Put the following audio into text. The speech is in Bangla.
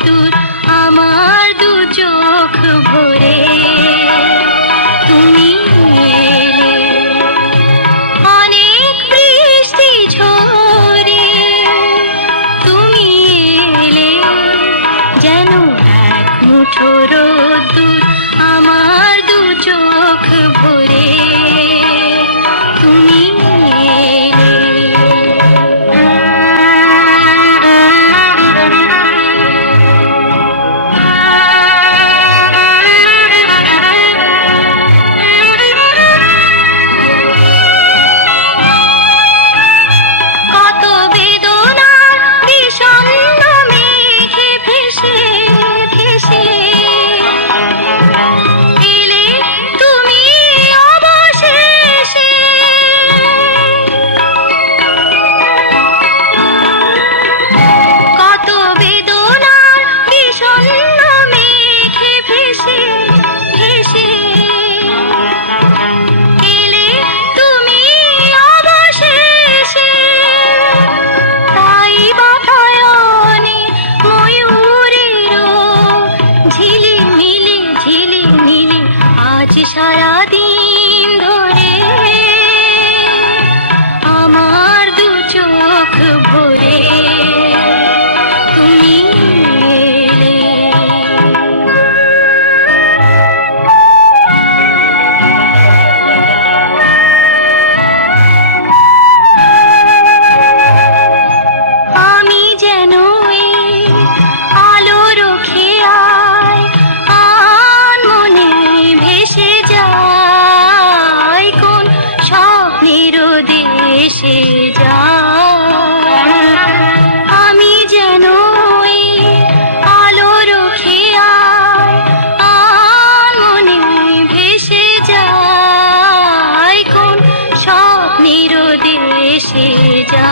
तू ভেসে যা আমি যেন আলো আলোর মনে ভেসে যায়। কোন স্বপ্নের দেশে যা